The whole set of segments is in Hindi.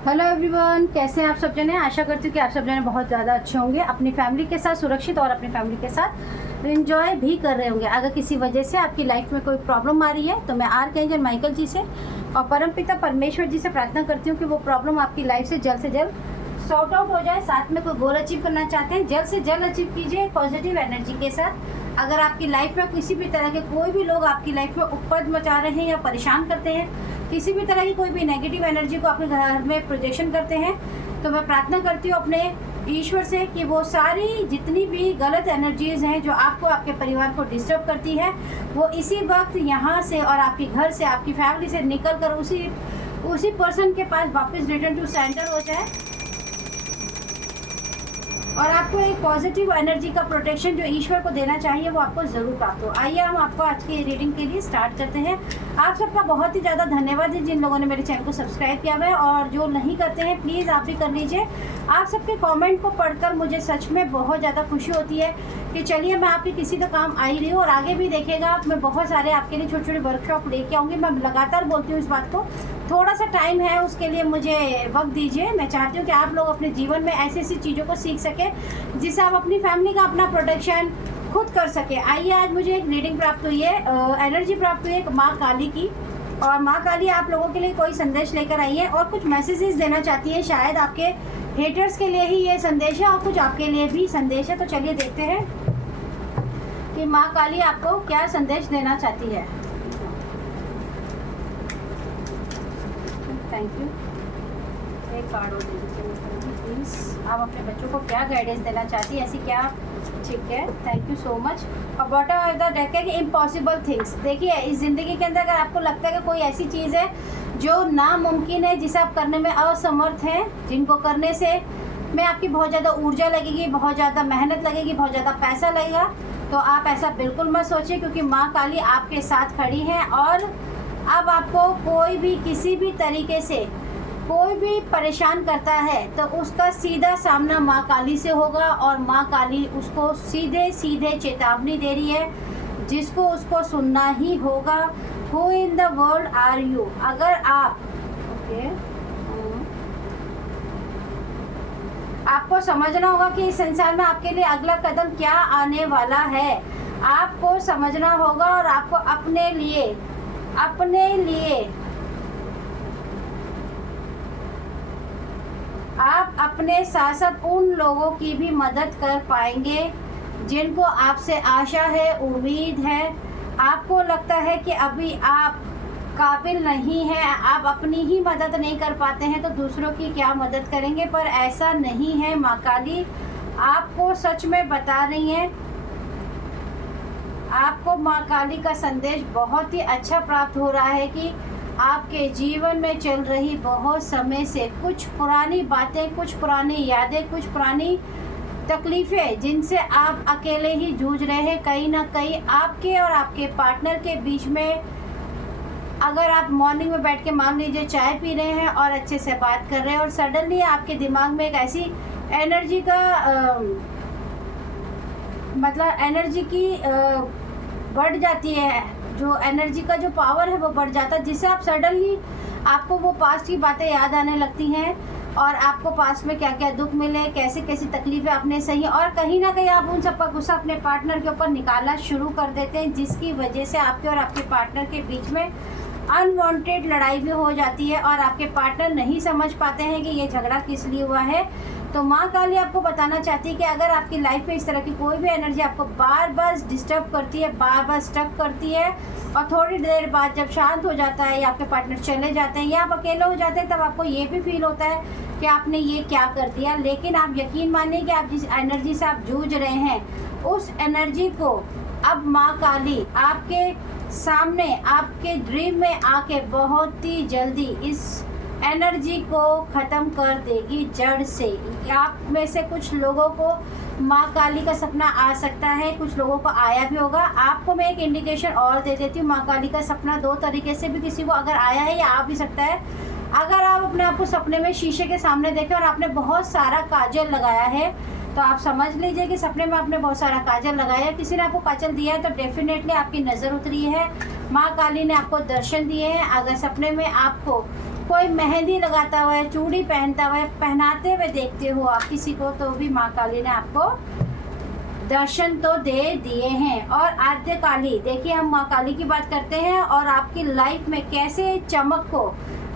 हेलो एवरीवन, कैसे हैं आप सब जने। आशा करती हूँ कि आप सब जने बहुत ज़्यादा अच्छे होंगे, अपनी फैमिली के साथ सुरक्षित और अपनी फैमिली के साथ एंजॉय भी कर रहे होंगे। अगर किसी वजह से आपकी लाइफ में कोई प्रॉब्लम आ रही है तो मैं आर्कएंजल माइकल जी से और परमपिता परमेश्वर जी से प्रार्थना करती हूँ कि वो प्रॉब्लम आपकी लाइफ से जल्द सॉर्ट आउट हो जाए। साथ में कोई गोल अचीव करना चाहते हैं, जल्द से जल्द अचीव कीजिए पॉजिटिव एनर्जी के साथ। अगर आपकी लाइफ में किसी भी तरह के कोई भी लोग आपकी लाइफ में उपज मचा रहे हैं या परेशान करते हैं, किसी भी तरह की कोई भी नेगेटिव एनर्जी को अपने घर में प्रोजेक्शन करते हैं, तो मैं प्रार्थना करती हूँ अपने ईश्वर से कि वो सारी जितनी भी गलत एनर्जीज हैं जो आपको आपके परिवार को डिस्टर्ब करती है, वो इसी वक्त यहाँ से और आपके घर से आपकी फैमिली से निकल कर उसी पर्सन के पास वापस रिटर्न टू सेंटर हो जाए और आपको एक पॉजिटिव एनर्जी का प्रोटेक्शन जो ईश्वर को देना चाहिए वो आपको ज़रूर प्राप्त हो। आइए हम आपको आज की रीडिंग के लिए स्टार्ट करते हैं। आप सबका बहुत ही ज़्यादा धन्यवाद है जिन लोगों ने मेरे चैनल को सब्सक्राइब किया हुआ है, और जो नहीं करते हैं प्लीज़ आप भी कर लीजिए। आप सबके कमेंट को पढ़कर मुझे सच में बहुत ज़्यादा खुशी होती है कि चलिए मैं आपके किसी का काम आ ही रही हूँ, और आगे भी देखिएगा मैं बहुत सारे आपके लिए छोटे छोटे वर्कशॉप लेके आऊँगी। मैं लगातार बोलती हूँ इस बात को, थोड़ा सा टाइम है उसके लिए मुझे वक्त दीजिए। मैं चाहती हूँ कि आप लोग अपने जीवन में ऐसी ऐसी चीज़ों को सीख सकें जिससे आप अपनी फैमिली का अपना प्रोटेक्शन खुद कर सके। आइए, आज मुझे एक रीडिंग प्राप्त हुई है, एनर्जी प्राप्त हुई है माँ काली की, और माँ काली आप लोगों के लिए कोई संदेश लेकर आई है और कुछ मैसेजेस देना चाहती है। शायद आपके हेटर्स के लिए ही ये संदेश है और कुछ आपके लिए भी संदेश है। तो चलिए देखते हैं कि माँ काली आपको क्या संदेश देना चाहती है। Thank you. एक कार्ड और दे दीजिए प्लीज़। आप अपने बच्चों को क्या गाइडेंस देना चाहती है, ऐसी क्या। ठीक है, थैंक यू सो मच। और बॉटम ऑफ द डेक है कि इम्पॉसिबल थिंग्स। देखिए, इस ज़िंदगी के अंदर अगर आपको लगता है कि कोई ऐसी चीज़ है जो नामुमकिन है, जिसे आप करने में असमर्थ हैं, जिनको करने से में आपकी बहुत ज़्यादा ऊर्जा लगेगी, बहुत ज़्यादा मेहनत लगेगी, बहुत ज़्यादा पैसा लगेगा, तो आप ऐसा बिल्कुल मत सोचिए, क्योंकि माँ काली आपके साथ खड़ी हैं। और अब आपको कोई भी किसी भी तरीके से कोई भी परेशान करता है तो उसका सीधा सामना माँ काली से होगा, और माँ काली उसको सीधे सीधे चेतावनी दे रही है जिसको उसको सुनना ही होगा। Who in the world are you. अगर आप आपको समझना होगा कि इस संसार में आपके लिए अगला कदम क्या आने वाला है। आपको समझना होगा और आपको अपने लिए आप अपने साथ साथ उन लोगों की भी मदद कर पाएंगे जिनको आपसे आशा है, उम्मीद है। आपको लगता है कि अभी आप काबिल नहीं हैं, आप अपनी ही मदद नहीं कर पाते हैं, तो दूसरों की क्या मदद करेंगे। पर ऐसा नहीं है। माँ काली आपको सच में बता रही हैं, आपको माँ काली का संदेश बहुत ही अच्छा प्राप्त हो रहा है कि आपके जीवन में चल रही बहुत समय से कुछ पुरानी बातें, कुछ पुरानी यादें, कुछ पुरानी तकलीफ़ें जिनसे आप अकेले ही जूझ रहे हैं, कहीं ना कहीं आपके और आपके पार्टनर के बीच में। अगर आप मॉर्निंग में बैठ के मान लीजिए चाय पी रहे हैं और अच्छे से बात कर रहे हैं, और सडनली आपके दिमाग में एक ऐसी एनर्जी का मतलब एनर्जी की बढ़ जाती है, जो एनर्जी का जो पावर है वो बढ़ जाता है, जिससे आप सडनली आपको वो पास्ट की बातें याद आने लगती हैं, और आपको पास्ट में क्या क्या दुख मिले, कैसे कैसी तकलीफ़ें आपने सही, और कहीं ना कहीं आप उन सब का गुस्सा अपने पार्टनर के ऊपर निकालना शुरू कर देते हैं, जिसकी वजह से आपके और आपके पार्टनर के बीच में अनवांटेड लड़ाई भी हो जाती है, और आपके पार्टनर नहीं समझ पाते हैं कि ये झगड़ा किस लिए हुआ है। तो माँ काली आपको बताना चाहती है कि अगर आपकी लाइफ में इस तरह की कोई भी एनर्जी आपको बार बार डिस्टर्ब करती है, बार बार स्टक करती है, और थोड़ी देर बाद जब शांत हो जाता है या आपके पार्टनर चले जाते हैं या आप अकेले हो जाते हैं, तब आपको ये भी फील होता है कि आपने ये क्या कर दिया। लेकिन आप यकीन मानिए कि आप जिस एनर्जी से आप जूझ रहे हैं, उस एनर्जी को अब माँ काली आपके सामने आपके ड्रीम में आके बहुत ही जल्दी इस एनर्जी को ख़त्म कर देगी जड़ से। आप में से कुछ लोगों को माँ काली का सपना आ सकता है, कुछ लोगों को आया भी होगा। आपको मैं एक इंडिकेशन और दे देती हूँ, माँ काली का सपना दो तरीके से भी किसी को अगर आया है या आ भी सकता है। अगर आप अपने आप को सपने में शीशे के सामने देखें और आपने बहुत सारा काजल लगाया है, तो आप समझ लीजिए कि सपने में आपने बहुत सारा काजल लगाया, किसी ने आपको काजल दिया है, तो डेफिनेटली आपकी नज़र उतरी है, माँ काली ने आपको दर्शन दिए हैं। अगर सपने में आपको कोई मेहंदी लगाता हुआ है, चूड़ी पहनता हुआ है, पहनाते हुए देखते हो आप किसी को, तो भी माँ काली ने आपको दर्शन तो दे दिए हैं। और आद्य काली, देखिए हम माँ काली की बात करते हैं और आपकी लाइफ में कैसे चमक को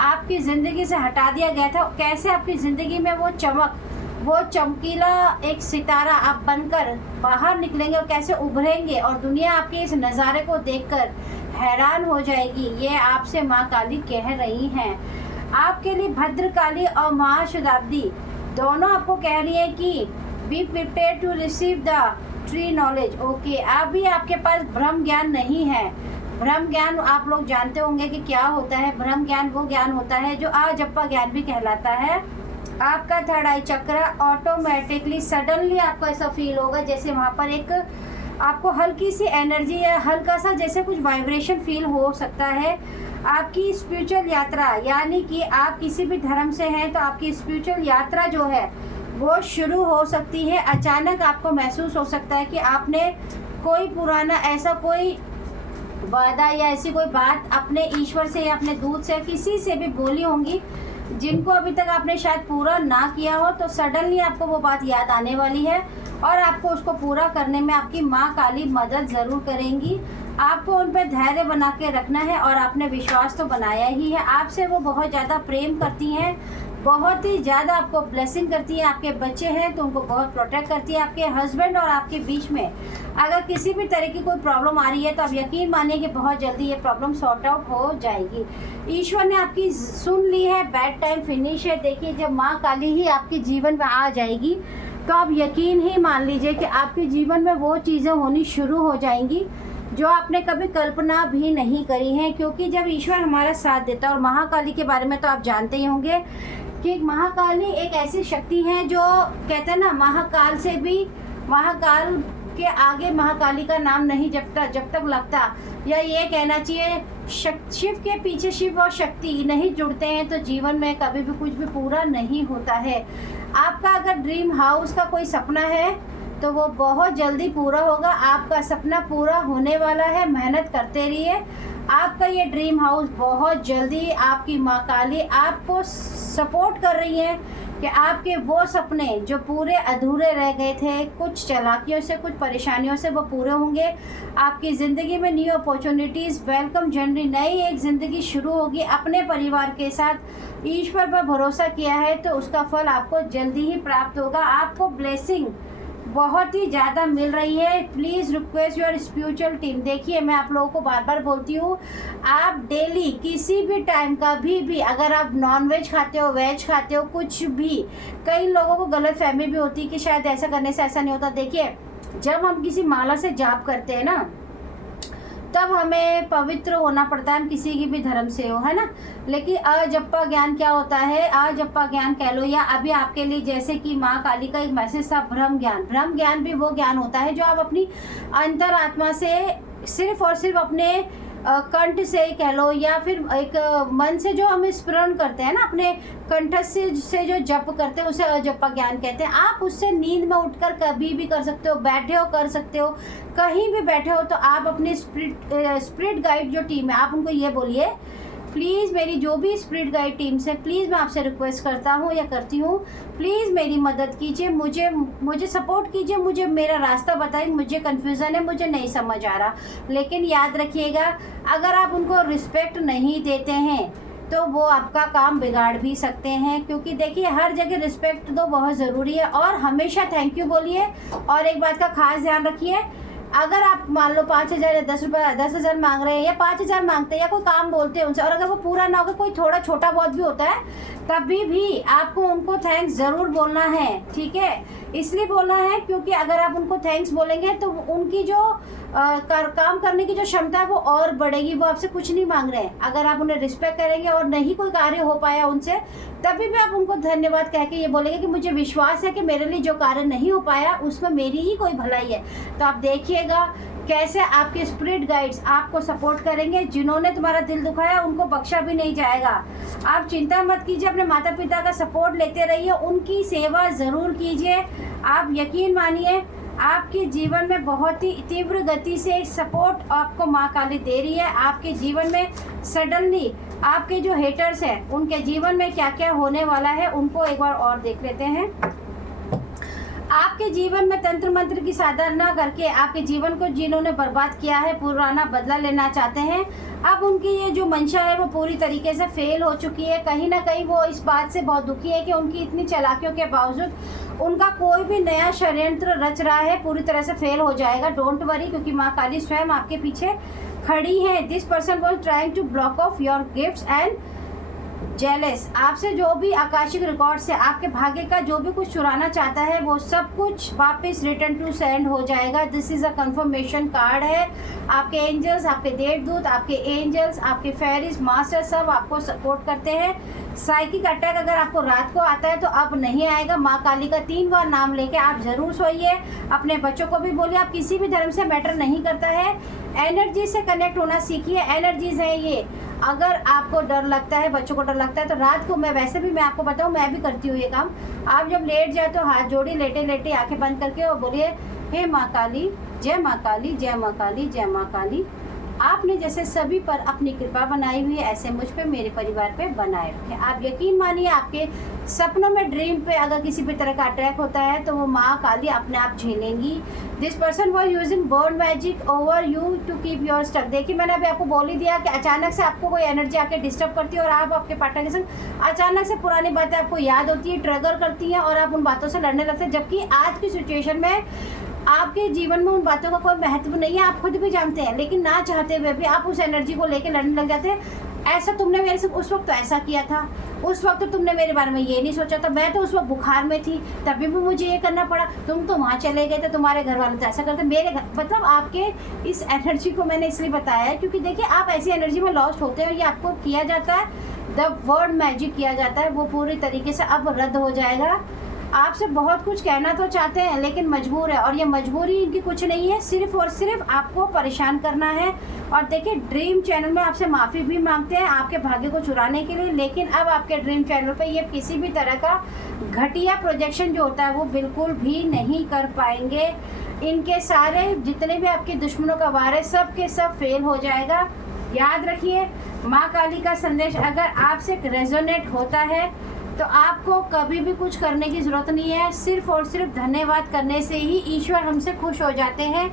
आपकी ज़िंदगी से हटा दिया गया था, कैसे आपकी ज़िंदगी में वो चमक, वो चमकीला एक सितारा आप बनकर बाहर निकलेंगे और कैसे उभरेंगे और दुनिया आपके इस नज़ारे को देखकर हैरान हो जाएगी। ये आपसे माँ काली कह रही हैं। आपके लिए भद्रकाली और महाशताब्दी दोनों आपको कह रही है कि be prepare to receive the tree knowledge. Okay, अभी आपके पास ब्रह्म ज्ञान नहीं है। ब्रह्म ज्ञान आप लोग जानते होंगे कि क्या होता है। ब्रह्म ज्ञान वो ज्ञान होता है जो आजप्पा ज्ञान भी कहलाता है। आपका थर्ड आई चक्र ऑटोमेटिकली सडनली आपको ऐसा फील होगा जैसे वहाँ पर एक आपको हल्की सी एनर्जी या हल्का सा जैसे कुछ वाइब्रेशन फील हो सकता है। आपकी स्पिरिचुअल यात्रा, यानी कि आप किसी भी धर्म से हैं तो आपकी स्पिरिचुअल यात्रा जो है वो शुरू हो सकती है। अचानक आपको महसूस हो सकता है कि आपने कोई पुराना ऐसा कोई वादा या ऐसी कोई बात अपने ईश्वर से या अपने दूत से किसी से भी बोली होंगी जिनको अभी तक आपने शायद पूरा ना किया हो, तो सडनली आपको वो बात याद आने वाली है और आपको उसको पूरा करने में आपकी माँ काली मदद ज़रूर करेंगी। आपको उन पर धैर्य बना के रखना है और आपने विश्वास तो बनाया ही है। आपसे वो बहुत ज़्यादा प्रेम करती हैं, बहुत ही ज़्यादा आपको ब्लेसिंग करती है। आपके बच्चे हैं तो उनको बहुत प्रोटेक्ट करती है। आपके हस्बैंड और आपके बीच में अगर किसी भी तरह की कोई प्रॉब्लम आ रही है तो आप यकीन मानिए कि बहुत जल्दी ये प्रॉब्लम सॉर्ट आउट हो जाएगी। ईश्वर ने आपकी सुन ली है, बैड टाइम फिनिश है। देखिए, जब माँ काली ही आपके जीवन में आ जाएगी तो आप यकीन ही मान लीजिए कि आपके जीवन में वो चीज़ें होनी शुरू हो जाएंगी जो आपने कभी कल्पना भी नहीं करी हैं। क्योंकि जब ईश्वर हमारा साथ देता है, और महाकाली के बारे में तो आप जानते ही होंगे कि महाकाली एक ऐसी शक्ति है जो कहते हैं ना, महाकाल से भी, महाकाल के आगे महाकाली का नाम नहीं जब तक लगता, या ये कहना चाहिए शिव के पीछे शिव और शक्ति नहीं जुड़ते हैं तो जीवन में कभी भी कुछ भी पूरा नहीं होता है। आपका अगर ड्रीम हाउस का कोई सपना है तो वो बहुत जल्दी पूरा होगा। आपका सपना पूरा होने वाला है, मेहनत करते रहिए। आपका ये ड्रीम हाउस बहुत जल्दी, आपकी माँ काली आपको सपोर्ट कर रही है कि आपके वो सपने जो पूरे अधूरे रह गए थे, कुछ चालाकियों से, कुछ परेशानियों से, वो पूरे होंगे। आपकी ज़िंदगी में न्यू अपॉर्चुनिटीज़ वेलकम जनवरी, नई एक ज़िंदगी शुरू होगी अपने परिवार के साथ। ईश्वर पर भरोसा किया है तो उसका फल आपको जल्दी ही प्राप्त होगा। आपको ब्लेसिंग बहुत ही ज़्यादा मिल रही है। Please request your spiritual team. देखिए, मैं आप लोगों को बार बार बोलती हूँ, आप डेली किसी भी टाइम कभी भी अगर आप नॉन वेज खाते हो, वेज खाते हो, कुछ भी, कई लोगों को गलत फहमी भी होती है कि शायद ऐसा करने से ऐसा नहीं होता। देखिए, जब हम किसी माला से जाप करते हैं ना, तब हमें पवित्र होना पड़ता है, हम किसी की भी धर्म से हो, है ना। लेकिन अजप्पा ज्ञान क्या होता है, अजप्पा ज्ञान कह लो, या अभी आपके लिए जैसे कि माँ काली का एक मैसेज था ब्रह्म ज्ञान। ब्रह्म ज्ञान भी वो ज्ञान होता है जो आप अपनी अंतरात्मा से सिर्फ और सिर्फ अपने कंठ से कह लो, या फिर एक मन से जो हम स्मरण करते हैं ना, अपने कंठ से जो जप करते हैं उसे अजप्पा ज्ञान कहते हैं। आप उससे नींद में उठकर कभी भी कर सकते हो, बैठे हो कर सकते हो, कहीं भी बैठे हो तो आप अपनी स्पिरिट गाइड जो टीम है, आप उनको ये बोलिए, प्लीज़ मेरी जो भी स्पिरिट गाइड टीम से, प्लीज़ मैं आपसे रिक्वेस्ट करता हूँ या करती हूँ, प्लीज़ मेरी मदद कीजिए, मुझे सपोर्ट कीजिए, मुझे मेरा रास्ता बताइए, मुझे कन्फ्यूज़न है, मुझे नहीं समझ आ रहा। लेकिन याद रखिएगा, अगर आप उनको रिस्पेक्ट नहीं देते हैं तो वो आपका काम बिगाड़ भी सकते हैं। क्योंकि देखिए, हर जगह रिस्पेक्ट तो बहुत ज़रूरी है और हमेशा थैंक यू बोलिए। और एक बात का खास ध्यान रखिए, अगर आप मान लो 5,000 या 10,000 मांग रहे हैं या 5,000 मांगते हैं या कोई काम बोलते हैं उनसे, और अगर वो पूरा ना होगा, कोई थोड़ा छोटा बहुत भी होता है, तभी भी आपको उनको थैंक्स ज़रूर बोलना है। ठीक है, इसलिए बोलना है क्योंकि अगर आप उनको थैंक्स बोलेंगे तो उनकी जो काम करने की जो क्षमता है वो और बढ़ेगी। वो आपसे कुछ नहीं मांग रहे हैं। अगर आप उन्हें रिस्पेक्ट करेंगे और नहीं कोई कार्य हो पाया उनसे, तभी भी आप उनको धन्यवाद कह के ये बोलेंगे कि मुझे विश्वास है कि मेरे लिए जो कार्य नहीं हो पाया उसमें मेरी ही कोई भलाई है। तो आप देखिएगा कैसे आपके स्पिरिट गाइड्स आपको सपोर्ट करेंगे। जिन्होंने तुम्हारा दिल दुखाया उनको बख्शा भी नहीं जाएगा। आप चिंता मत कीजिए, अपने माता पिता का सपोर्ट लेते रहिए, उनकी सेवा ज़रूर कीजिए। आप यकीन मानिए, आपके जीवन में बहुत ही तीव्र गति से सपोर्ट आपको माँ काली दे रही है। आपके जीवन में सडनली आपके जो हेटर्स हैं उनके जीवन में क्या क्या होने वाला है उनको एक बार और देख लेते हैं। आपके जीवन में तंत्र मंत्र की साधना करके आपके जीवन को जिन्होंने बर्बाद किया है, पुराना बदला लेना चाहते हैं, अब उनकी ये जो मंशा है वो पूरी तरीके से फेल हो चुकी है। कहीं ना कहीं वो इस बात से बहुत दुखी है कि उनकी इतनी चालाकियों के बावजूद उनका कोई भी नया षड्यंत्र रच रहा है पूरी तरह से फेल हो जाएगा। डोंट वरी, क्योंकि माँ काली स्वयं आपके पीछे खड़ी है। This person was trying to block off your gifts and jealous. आपसे जो भी आकाशिक रिकॉर्ड से आपके भाग्य का जो भी कुछ चुराना चाहता है वो सब कुछ वापस रिटर्न टू सेंड हो जाएगा। This is a confirmation card है। आपके एंजल्स, आपके देवदूत, आपके एंजल्स, आपके फेरिस मास्टर सब आपको सपोर्ट करते हैं। साइकिक अटैक अगर आपको रात को आता है तो अब नहीं आएगा। माँ काली का 3 बार नाम लेके आप ज़रूर सोइए। अपने बच्चों को भी बोलिए, आप किसी भी धर्म से मैटर नहीं करता है, एनर्जी से कनेक्ट होना सीखिए। एनर्जीज है ये। अगर आपको डर लगता है, बच्चों को डर लगता है, तो रात को मैं आपको बताऊं, मैं भी करती हूँ ये काम। आप जब लेट जाए तो हाथ जोड़ी लेटे लेटे आंखें बंद करके और बोलिए, हे माँ काली, जय माँ काली, जय माँ काली, जय माँ काली। आपने जैसे सभी पर अपनी कृपा बनाई हुई है ऐसे मुझ पे, मेरे परिवार पे बनाए रखें। आप यकीन मानिए, आपके सपनों में, ड्रीम पे अगर किसी भी तरह का अटैक होता है तो वो माँ काली अपने आप झेलेंगी। This person was using word magic over you to keep your stuck. देखिए, मैंने अभी आपको बोल ही दिया कि अचानक से आपको कोई एनर्जी आके डिस्टर्ब करती है और आप आपके पार्टनर के संग अचानक से पुरानी बातें आपको याद होती है, ट्रिगर करती हैं और आप उन बातों से लड़ने लगते हैं। जबकि आज की सिचुएशन में आपके जीवन में उन बातों का कोई महत्व नहीं है, आप खुद भी जानते हैं, लेकिन ना चाहते हुए भी आप उस एनर्जी को लेकर लड़ने लग जाते हैं। ऐसा तुमने मेरे से उस वक्त तो ऐसा किया था, उस वक्त तो तुमने मेरे बारे में ये नहीं सोचा था, मैं तो उस वक्त बुखार में थी तभी भी मुझे ये करना पड़ा, तुम तो वहाँ चले गए थे, तुम्हारे घर वाले तो ऐसा करते, मेरे घर, मतलब आपके इस एनर्जी को मैंने इसलिए बताया है क्योंकि देखिए, आप ऐसी एनर्जी में लॉस्ट होते हो। ये आपको किया जाता है, द वर्ड मैजिक किया जाता है, वो पूरी तरीके से अब रद्द हो जाएगा। आपसे बहुत कुछ कहना तो चाहते हैं लेकिन मजबूर है, और ये मजबूरी इनकी कुछ नहीं है, सिर्फ और सिर्फ आपको परेशान करना है। और देखिए, ड्रीम चैनल में आपसे माफ़ी भी मांगते हैं आपके भाग्य को चुराने के लिए, लेकिन अब आपके ड्रीम चैनल पे ये किसी भी तरह का घटिया प्रोजेक्शन जो होता है वो बिल्कुल भी नहीं कर पाएंगे। इनके सारे जितने भी आपके दुश्मनों का वार है सब के सब फेल हो जाएगा। याद रखिए, माँ काली का संदेश अगर आपसे रेजोनेट होता है तो आपको कभी भी कुछ करने की ज़रूरत नहीं है, सिर्फ और सिर्फ धन्यवाद करने से ही ईश्वर हमसे खुश हो जाते हैं।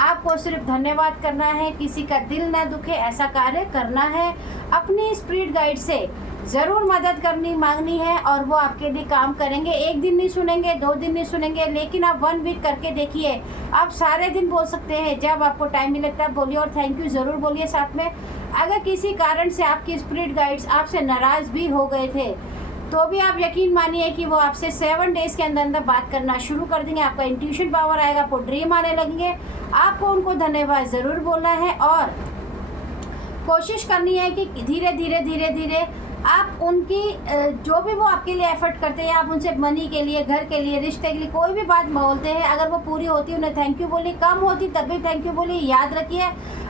आपको सिर्फ धन्यवाद करना है, किसी का दिल ना दुखे ऐसा कार्य करना है। अपनी स्पिरिट गाइड से ज़रूर मदद करनी मांगनी है और वो आपके लिए काम करेंगे। 1 दिन नहीं सुनेंगे, 2 दिन नहीं सुनेंगे, लेकिन आप 1 वीक करके देखिए। आप सारे दिन बोल सकते हैं, जब आपको टाइम मिले तब बोलिए, और थैंक यू ज़रूर बोलिए साथ में। अगर किसी कारण से आपकी स्पिरिट गाइड्स आपसे नाराज़ भी हो गए थे तो भी आप यकीन मानिए कि वो आपसे 7 डेज़ के अंदर अंदर बात करना शुरू कर देंगे। आपका इंट्यूशन पावर आएगा, आपको ड्रीम आने लगेंगे। आपको उनको धन्यवाद ज़रूर बोलना है और कोशिश करनी है कि धीरे धीरे धीरे धीरे आप उनकी जो भी वो आपके लिए एफर्ट करते हैं, आप उनसे मनी के लिए, घर के लिए, रिश्ते के लिए कोई भी बात बोलते हैं, अगर वो पूरी होती है उन्हें थैंक यू बोलिए, कम होती तब भी थैंक यू बोलिए। याद रखिए,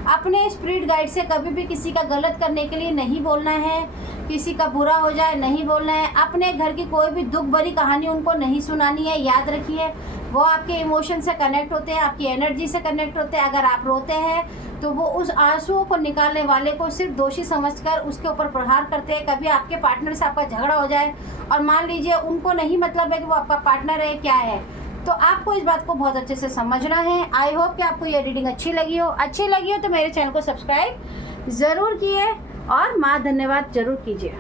अपने स्पिरिट गाइड से कभी भी किसी का गलत करने के लिए नहीं बोलना है, किसी का बुरा हो जाए नहीं बोलना है, अपने घर की कोई भी दुख भरी कहानी उनको नहीं सुनानी है। याद रखिए, वो आपके इमोशन से कनेक्ट होते हैं, आपकी एनर्जी से कनेक्ट होते हैं। अगर आप रोते हैं तो वो उस आंसुओं को निकालने वाले को सिर्फ दोषी समझकर उसके ऊपर प्रहार करते हैं। कभी आपके पार्टनर से आपका झगड़ा हो जाए और मान लीजिए उनको नहीं मतलब है कि वो आपका पार्टनर है क्या है, तो आपको इस बात को बहुत अच्छे से समझना है। आई होप कि आपको ये रीडिंग अच्छी लगी हो तो मेरे चैनल को सब्सक्राइब ज़रूर किए और माँ धन्यवाद ज़रूर कीजिए।